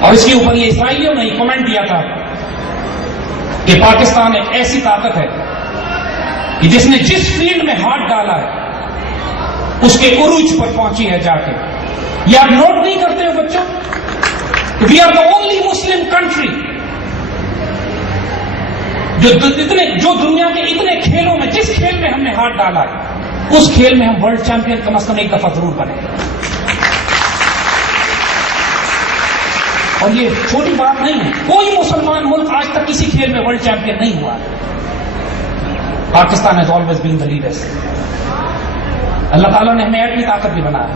اور اس کے اوپر یہ اسرائیلیوں نے کمنٹ دیا تھا کہ پاکستان ایک ایسی طاقت ہے کہ جس نے جس فیلڈ میں ہاتھ ڈالا ہے اس کے عروج پر پہنچی ہے جا کے. یہ آپ نوٹ نہیں کرتے ہو بچوں؟ We are the only Muslim country جو دنیا کے اتنے کھیلوں میں جس کھیل میں ہم نے ہاتھ ڈالا ہے اس کھیل میں ہم ورلڈ چیمپئن کم از کم ایک دفعہ ضرور بنے. اور یہ چھوٹی بات نہیں ہے. کوئی مسلمان ملک آج تک کسی کھیل میں ورلڈ چیمپئن نہیں ہوا. Pakistan has always been the leader. اللہ تعالیٰ نے ہمیں ایٹمی طاقت بھی بنایا.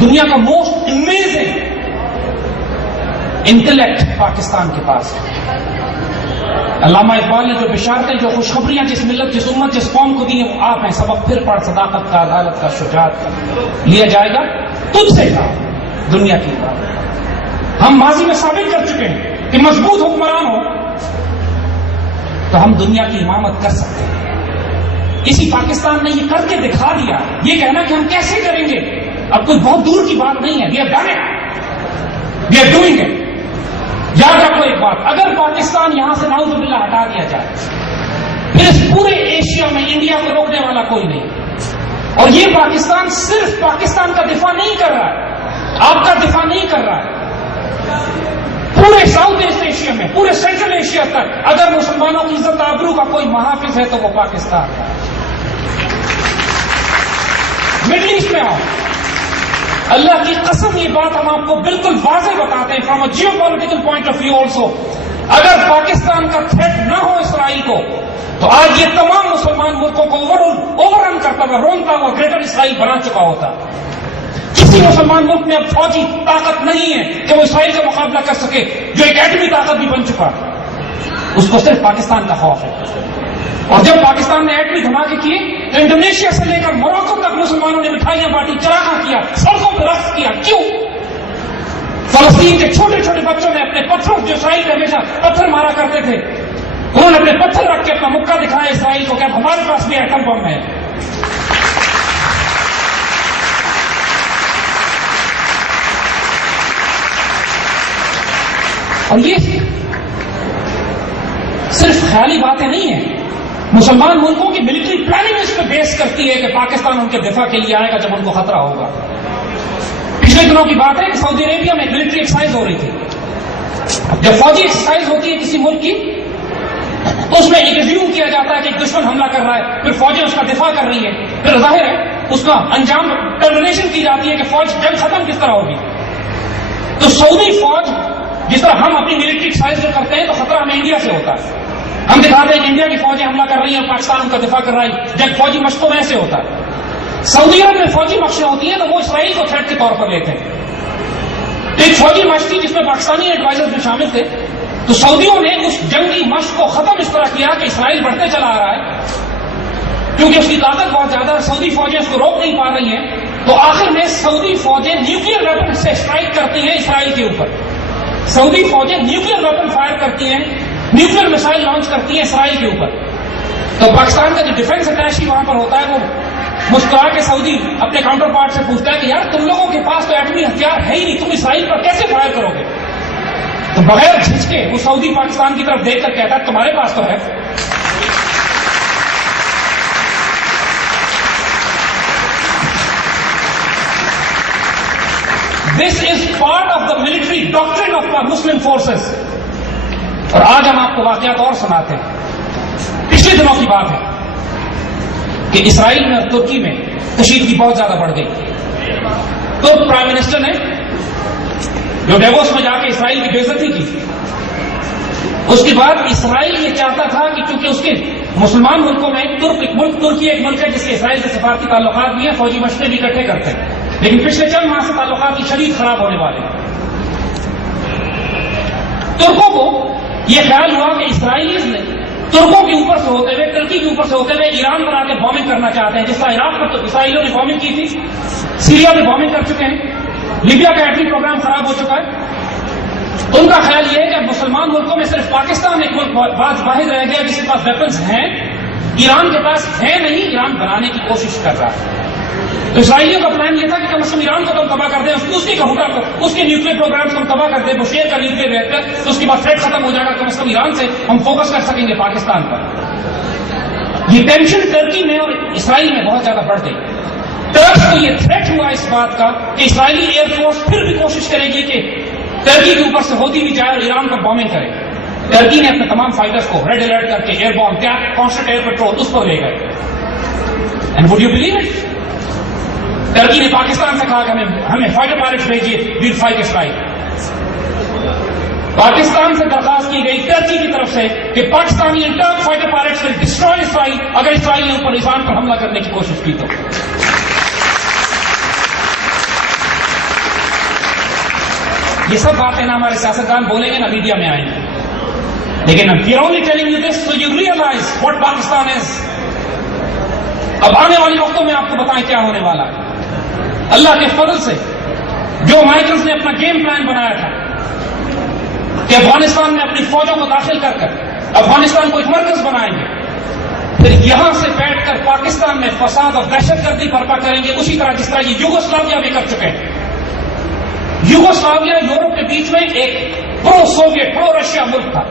دنیا کا موسٹ امیزنگ انٹلیکٹ پاکستان کے پاس. علامہ اقبال نے جو بشارتیں جو خوشخبریاں جس ملت جس امت جس قوم کو دی ہیں وہ آپ ہیں. سبق پھر پڑھ صداقت کا عدالت کا شجاعت کا لیا جائے گا تجھ سے کہا دنیا کی بات. ہم ماضی میں ثابت کر چکے ہیں کہ مضبوط حکمران ہو تو ہم دنیا کی امامت کر سکتے ہیں. اسی پاکستان نے یہ کر کے دکھا دیا. یہ کہنا کہ ہم کیسے کریں گے اب کوئی بہت دور کی بات نہیں ہے. We are done it, we are doing it. یاد رکھو ایک بات, اگر پاکستان یہاں سے نعوذ باللہ ہٹا دیا جائے پھر اس پورے ایشیا میں انڈیا کو روکنے والا کوئی نہیں. اور یہ پاکستان صرف پاکستان کا دفاع نہیں کر رہا ہے, آپ کا دفاع نہیں کر رہا ہے. پورے ساؤتھ ایسٹ ایشیا میں پورے سینٹرل ایشیا تک اگر مسلمانوں کی عزت آبرو کا کوئی محافظ ہے تو وہ پاکستان ہے. مڈل ایسٹ میں آؤ, اللہ کی قسم یہ بات ہم آپ کو بالکل واضح بتاتے ہیں from a geopolitical point of view also. اگر پاکستان کا تھریٹ نہ ہو اسرائیل کو تو آج یہ تمام مسلمان ملکوں کو اوور رن کرتا ہوا رونتا ہوا گریٹر اسرائیل بنا چکا ہوتا. کسی مسلمان ملک میں اب فوجی طاقت نہیں ہے کہ وہ اسرائیل کا مقابلہ کر سکے جو ایک ایٹمی طاقت بھی بن چکا. اس کو صرف پاکستان کا خوف ہے. اور جب پاکستان نے ایٹمی دھماکے کیے تو انڈونیشیا سے لے کر موراکو تک مسلمانوں نے مٹھائیاں بانٹی, چراغاں کیا, سڑکوں پہ رقص کیا. کیوں؟ فلسطین کے چھوٹے چھوٹے بچوں نے اپنے پتھروں جو اسرائیل کے ہمیشہ پتھر مارا کرتے تھے انہوں نے اپنے پتھر رکھ کے اپنا مکہ دکھایا اسرائیل کو کہ اب ہمارے پاس بھی ایٹم بم ہے. اور یہ صرف خیالی باتیں نہیں ہیں. مسلمان ملکوں کی ملٹری پلاننگ اس پہ بیس کرتی ہے کہ پاکستان ان کے دفاع کے لیے آئے گا جب ان کو خطرہ ہوگا. پچھلے دنوں کی بات ہے کہ سعودی عربیہ میں ملٹری ایکسرسائز ہو رہی تھی. جب فوجی ایکسرسائز ہوتی ہے کسی ملک کی تو اس میں ایزیوم کیا جاتا ہے کہ ایک دشمن حملہ کر رہا ہے, پھر فوجیں اس کا دفاع کر رہی ہیں, پھر ظاہر ہے اس کا انجام ٹرمینیشن کی جاتی ہے کہ فوج جنگ ختم کس طرح ہوگی. تو سعودی فوج جس طرح ہم اپنی ملٹری ایکسرسائز جو کرتے ہیں تو خطرہ ہمیں انڈیا سے ہوتا ہے. ہم دکھاتے ہیں کہ انڈیا کی فوجیں حملہ کر رہی ہیں اور پاکستان ان کا دفاع کر رہا ہے. جب فوجی مشقوں میں ایسے ہوتا ہے. سعودی عرب میں فوجی مشقیں ہوتی ہیں تو وہ اسرائیل کو تھریٹ کے طور پر لیتے ہیں. ایک فوجی مشق تھی جس میں پاکستانی ایڈوائزر بھی شامل تھے. تو سعودیوں نے اس جنگی مشق کو ختم اس طرح کیا کہ اسرائیل بڑھتے چلا آ رہا ہے کیونکہ اس کی طاقت بہت زیادہ ہے, سعودی فوجیں اس کو روک نہیں پا رہی ہیں. تو آخر میں سعودی فوجیں نیوکلیر ویپن سے اسٹرائک کرتی ہیں اسرائیل کے اوپر. سعودی فوجیں نیوکلیر ویپن فائر کرتی ہیں, نیوکلیر میسائل لانچ کرتی ہیں اسرائیل کے اوپر. تو پاکستان کا جو ڈیفنس اٹیچی وہاں پر ہوتا ہے وہ مسکرا کے سعودی اپنے کاؤنٹر پارٹ سے پوچھتا ہے کہ یار تم لوگوں کے پاس تو ایٹمی ہتھیار ہے ہی نہیں, تم اسرائیل پر کیسے فائر کرو گے؟ تو بغیر جھجکے وہ سعودی پاکستان کی طرف دیکھ کر کہتا ہے تمہارے پاس تو ہے. This is part of the military doctrine of our Muslim forces. اور آج ہم آپ کو واقعات اور سناتے ہیں. پچھلے دنوں کی بات ہے کہ اسرائیل میں اور ترکی میں کشیدگی بہت زیادہ بڑھ گئی. ترک پرائم منسٹر نے جو ڈیووس میں جا کے اسرائیل کی بے عزتی کی, اس کے بعد اسرائیل یہ چاہتا تھا کہ چونکہ اس کے مسلمان ملکوں میں ترکی ایک ملک ہے جس کے اسرائیل سے سفارتی تعلقات بھی ہیں, فوجی مشقیں بھی اکٹھے کرتے ہیں, لیکن پچھلے چند ماہ سے تعلقات کی شدید خراب ہونے والے ہیں. ترکوں کو یہ خیال ہوا کہ اسرائیلیز نے ترکوں کے اوپر سے ہوتے ہوئے ترکی کے اوپر سے ہوتے ہوئے ایران پر آ کے بامنگ کرنا چاہتے ہیں. جس طرح عراق پر تو اسرائیلیوں نے بامنگ کی تھی, سیریا میں بامنگ کر چکے ہیں, لیبیا کا ایٹمی پروگرام خراب ہو چکا ہے. ان کا خیال یہ ہے کہ مسلمان ملکوں میں صرف پاکستان ایک ملک واحد رہ گیا جس کے پاس ویپنز ہیں. ایران کے پاس ہے نہیں, ایران بنانے کی کوشش کر رہا ہے. تو اسرائیلیوں کا پلان یہ تھا کہ کم از کم ایران کو تو ہم تباہ کر دیں، اس کے کہوٹا کو، اس کے نیوکلیر پروگرام کو ہم تباہ کر دیں، بشیر کا نیوکلیر ریئیکٹر، تو اس کے بعد تھریٹ ختم ہو جائے گا، کم از کم ایران سے ہم فوکس کر سکیں گے پاکستان پر۔ یہ ٹینشن ٹرکی میں اور اسرائیل میں بہت زیادہ بڑھ گئی۔ ٹرک کو یہ تھریٹ ہوا اس بات کا کہ اسرائیلی ایئر فورس پھر بھی کوشش کرے گی کہ ٹرکی کے اوپر سے ہوتی بھی جائے اور ایران پر بامبنگ کرے۔ ٹرکی نے اپنے تمام فائٹرز کو ریڈ الرٹ کر کے ایئر بام کیا کانسٹنٹ ایئر پیٹرول اس پر لے گئے۔ And would you believe it? Turkey نے پاکستان سے کہا کہ ہمیں فائٹر پائلٹس بھیجیے، ویل فائٹ اسرائیل۔ پاکستان سے درخواست کی گئی ٹرکی کی طرف سے کہ Pakistani Turk fighter pilots will destroy Israel اگر اسرائیل نے اوپر ایران پر حملہ کرنے کی کوشش کی تو۔ یہ سب باتیں نہ ہمارے سیاستدان بولیں گے نہ میڈیا میں آئیں گے، لیکن we are only telling you this so you realize what Pakistan is. اب آنے والے وقتوں میں آپ کو بتائیں کیا ہونے والا ہے۔ اللہ کے فضل سے جو امریکنز نے اپنا گیم پلان بنایا تھا کہ افغانستان میں اپنی فوجوں کو داخل کر کر افغانستان کو ایک مرکز بنائیں گے، پھر یہاں سے بیٹھ کر پاکستان میں فساد اور دہشت گردی برپا کریں گے، اسی طرح جس طرح یہ یوگوسلاویا بھی کر چکے ہیں۔ یوگوسلاویا یورپ کے بیچ میں ایک پرو سوویٹ پرو رشیا ملک تھا،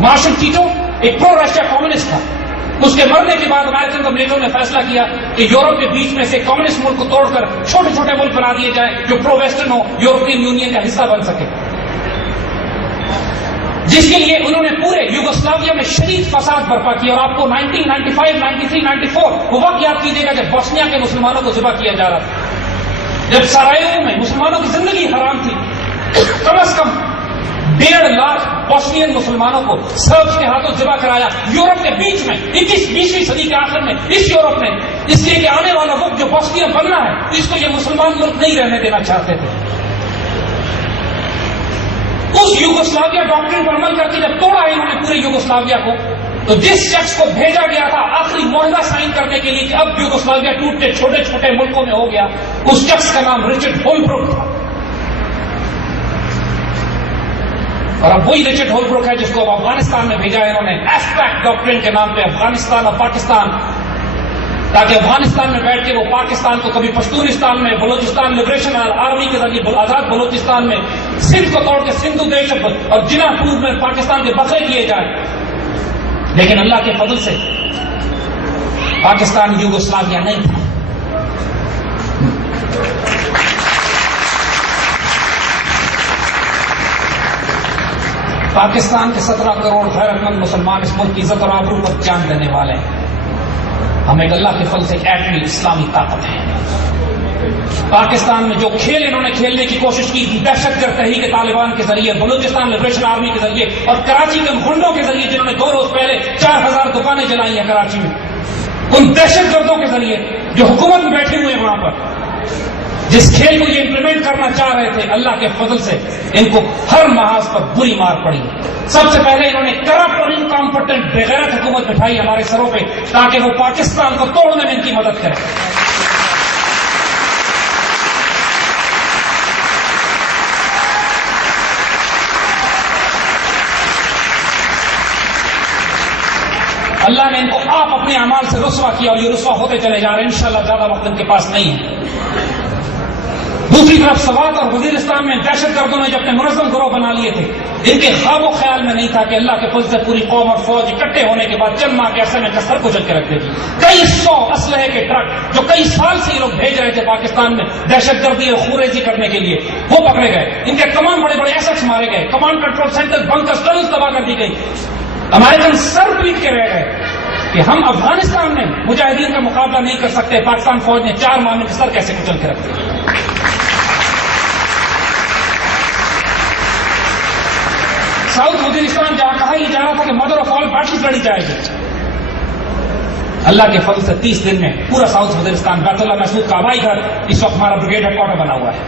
مارشل ٹیٹو ایک پرو رشیا کمیونسٹ تھا۔ اس کے مرنے کے بعد امریکن اور نیٹو نے فیصلہ کیا کہ یورپ کے بیچ میں سے کمیونسٹ ملک کو توڑ کر چھوٹے چھوٹے ملک بنا دیے جائیں جو پرو ویسٹرن ہو، یورپین یونین کا حصہ بن سکے، جس کے لیے انہوں نے پورے یوگوسلاویا میں شدید فساد برپا کیا۔ اور آپ کو 1995 93 94 وہ وقت یاد کیجیے گا جب بوسنیا کے مسلمانوں کو ذبح کیا جا رہا تھا، جب سرائیو میں مسلمانوں کی زندگی حرام تھی، کم از کم 1.5 لاکھ بوسنین مسلمانوں کو سربز کے ہاتھوں ذبح کرایا یورپ کے بیچ میں 21ویں صدی کے آخر میں اس یورپ نے، اس لیے کہ آنے والا وقت جو بوسنیا بننا ہے اس کو یہ مسلمان ملک نہیں رہنے دینا چاہتے تھے۔ اس یوگوسلاویا ڈاکٹرن پر عمل کر کے جب توڑا ہے انہوں نے پورے یوگوسلاویا کو، تو جس شخص کو بھیجا گیا تھا آخری معاہدہ سائن کرنے کے لیے کہ اب یوگوسلاویا ٹوٹ کے چھوٹے چھوٹے ملکوں میں ہو گیا، اس شخص کا نام رچرڈ ہولبروک تھا۔ اور اب وہی رچرڈ ہولبروک ہے جس کو اب افغانستان میں بھیجا ہے انہوں نے ایسپیکٹ ڈاکٹرن کے نام پہ، افغانستان اور پاکستان، تاکہ افغانستان میں بیٹھ کے وہ پاکستان کو کبھی پشتونستان میں، بلوچستان لبریشن آرمی کے ذریعے آزاد بلوچستان میں، سندھ کو توڑ کے سندھو دیش اور جناح پور میں پاکستان کے بقرے کیے جائیں۔ لیکن اللہ کے فضل سے پاکستان یوگوسلاویا نہیں تھا۔ پاکستان کے 17 کروڑ غیرت مند مسلمان اس ملک کی عزت اور آبرو پر جان دینے والے ہیں۔ ہم ایک اللہ کے فضل سے ایٹمی اسلامی طاقت ہے۔ پاکستان میں جو کھیل انہوں نے کھیلنے کی کوشش کی تھی دہشت گرد تحریک طالبان کے ذریعے، بلوچستان لبریشن آرمی کے ذریعے اور کراچی کے گنڈوں کے ذریعے جنہوں نے 2 روز پہلے 4000 دکانیں جلائی ہیں کراچی میں، ان دہشت گردوں کے ذریعے جو حکومت میں بیٹھے ہوئے ہیں وہاں پر، جس کھیل کو یہ امپلیمنٹ کرنا چاہ رہے تھے، اللہ کے فضل سے ان کو ہر محاذ پر بری مار پڑی۔ سب سے پہلے انہوں نے کرپٹ اور انکمپٹنٹ بغیرت حکومت بٹھائی ہمارے سروں پہ تاکہ وہ پاکستان کو توڑنے میں ان کی مدد کرے۔ اللہ نے ان کو آپ اپنے اعمال سے رسوا کیا اور یہ رسوا ہوتے چلے جا رہے ہیں، انشاءاللہ زیادہ وقت ان کے پاس نہیں ہے۔ دوسری طرف سوات اور وزیرستان میں دہشت گردوں نے جو اپنے منظم گروہ بنا لیے تھے، ان کے خواب و خیال میں نہیں تھا کہ اللہ کے فضل سے پوری قوم اور فوج اکٹھے ہونے کے بعد چند ماہ کے عرصے میں کسر کچل کے رکھ دے گی۔ کئی 100 اسلحے کے ٹرک جو کئی سال سے یہ لوگ بھیج رہے تھے پاکستان میں دہشت گردی اور خوریزی کرنے کے لیے، وہ پکڑے گئے، ان کے تمام بڑے بڑے ایسٹس مارے گئے، command control centre bunkers tunnels تباہ کر دی گئی۔ امریکن سر پیٹ کے رہ گئے کہ ہم افغانستان میں مجاہدین کا مقابلہ نہیں کر سکتے، پاکستان فوج نے 4 ماہ میں سر کیسے کچل کے رکھ دیا۔ ساؤتھ وزیرستان جہاں کہا یہ جا رہا تھا کہ مدر آف آل باتلز لڑی جائے گی، اللہ کے فضل سے 30 دن میں پورا ساؤتھ وزیرستان بیت اللہ محسود کا آبائی گھر اس وقت ہمارا بریگیڈ ہیڈ کوارٹر بنا ہوا ہے۔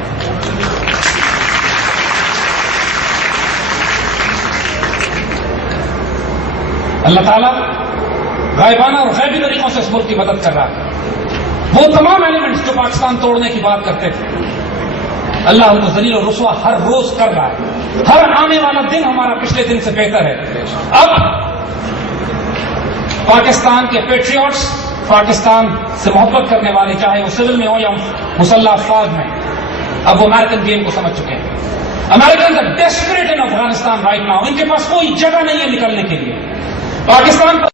اللہ تعالیٰ غائبانہ اور غیبی طریقوں سے اس ملک کی مدد کر رہا ہے۔ وہ تمام ایلیمنٹس جو پاکستان توڑنے کی بات کرتے تھے، اللہ ان کو ذلیل و رسوا ہر روز کر رہا ہے۔ ہر آنے والا دن ہمارا پچھلے دن سے بہتر ہے۔ اب پاکستان کے پیٹریوٹس پاکستان سے محبت کرنے والے، چاہے وہ سول میں ہو یا مسلح افواج میں، اب وہ امریکن گیم کو سمجھ چکے ہیں. Americans are desperate in Afghanistan right now. ان کے پاس کوئی جگہ نہیں ہے نکلنے کے لیے. پاکستان